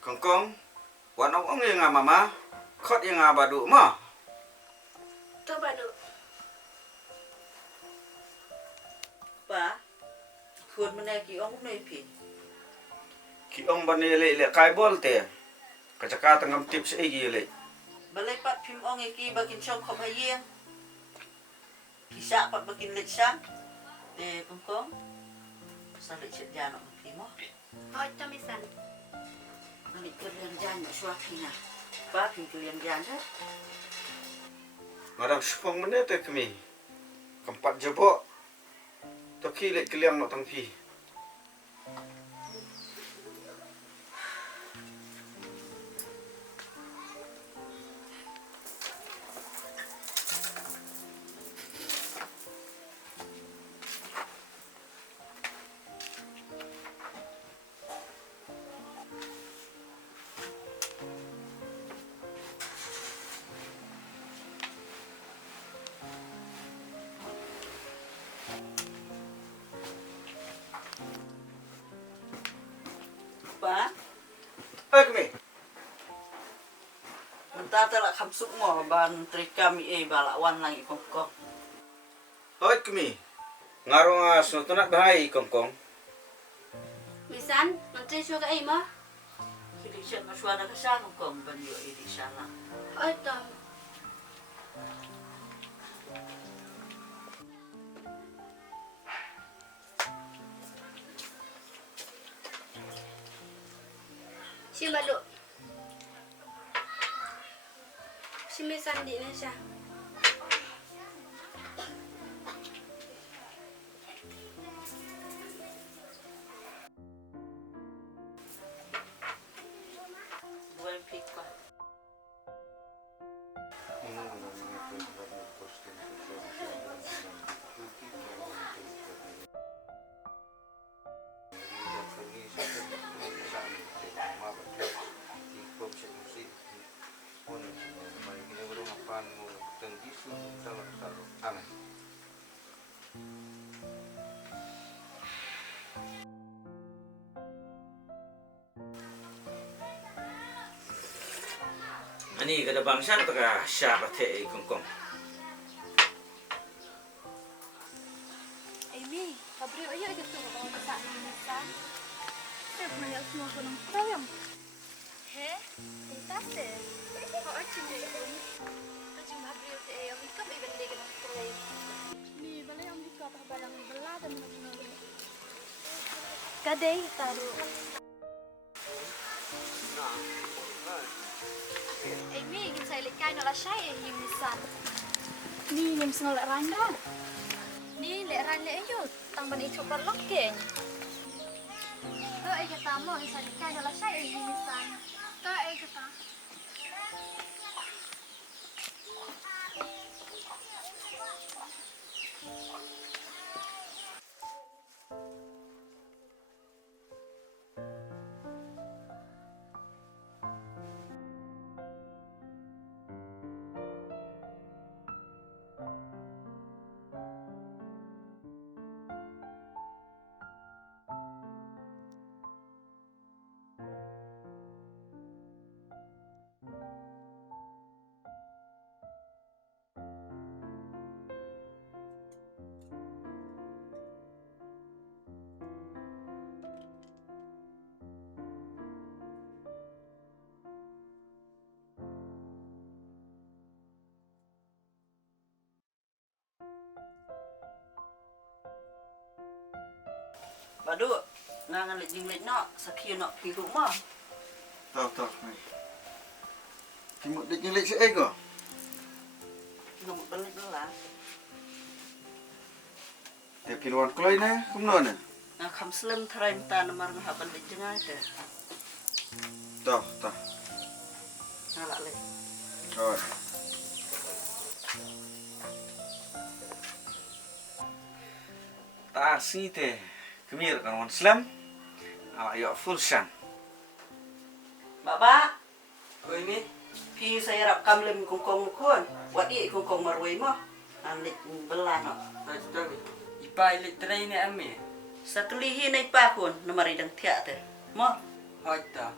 Kongkong, wan ong yang mama, khot yang badu ma. To badu. Ba, khuôn bên này ông cũng này pin. Ki ong bani le kai bol te. Kacaka tangam tips igi le. Balai pat phim ông ấy kia bakin trong không hay yên. Kisah pat bakin lek sang. De kongkong. Sao lại chuyện già nó phim mo? Hoi to misan. Nó bị kalian già nhọ suak phim à. Ba phim kalian già hết. Ngadam sepong menit te kami. Keempat jebok. Toki le keliang no tang pi. Ba, Kami. mentah tak kham suk mo ban trika mi balak wan lang kongkong. Hoi kami. Ngarong sutunat bahai kongkong. Misan, menteri suka ai ma? Hidik siya no suara kesana kongkong ban yo hidik sana. Hoi to. Si badu. Si misan di Indonesia. Bukan pika. Ani kada bangsa taka siapa te kongkong. Amy, pabri ayo gitu kalau kita misan. Banyak semua kunang tayam. He? Intase. Kau acim deh pun. Acim pabri te ayo mikap iban deh kan terlay. Ni balai yang mikap barang belah dan mengenal. Kadai taruh. Amy, kita saya lihat nolak saya yang misan. Ni yang senolak randa. Ni lek randa ayo, tang bani coba lokeng. To ay kata mo, isa kaya nolak saya yang misan. To ay kata. Badu, ngangan lek jinglet no, sakio no pi rumah. Tahu. Timut dik nyelik si ego. Ngamuk balik lah. Te piluan kloi ne, kumno ne. Nah kham slim tharai mta namar ngahaban lek jengai te. Tahu. Ngalak lek. Hoi. Tasi te. Kemir kan wan slam. Awak yo full shan. Baba. Oi mi. Pi saya rap kam lem kongkong kun. Wadi kongkong marwai mo. An lek belan no. Tahu. Ipai lek trai ni ame. Saklihi nai pa kun namari dang tiak te. Mo. Hoi ta.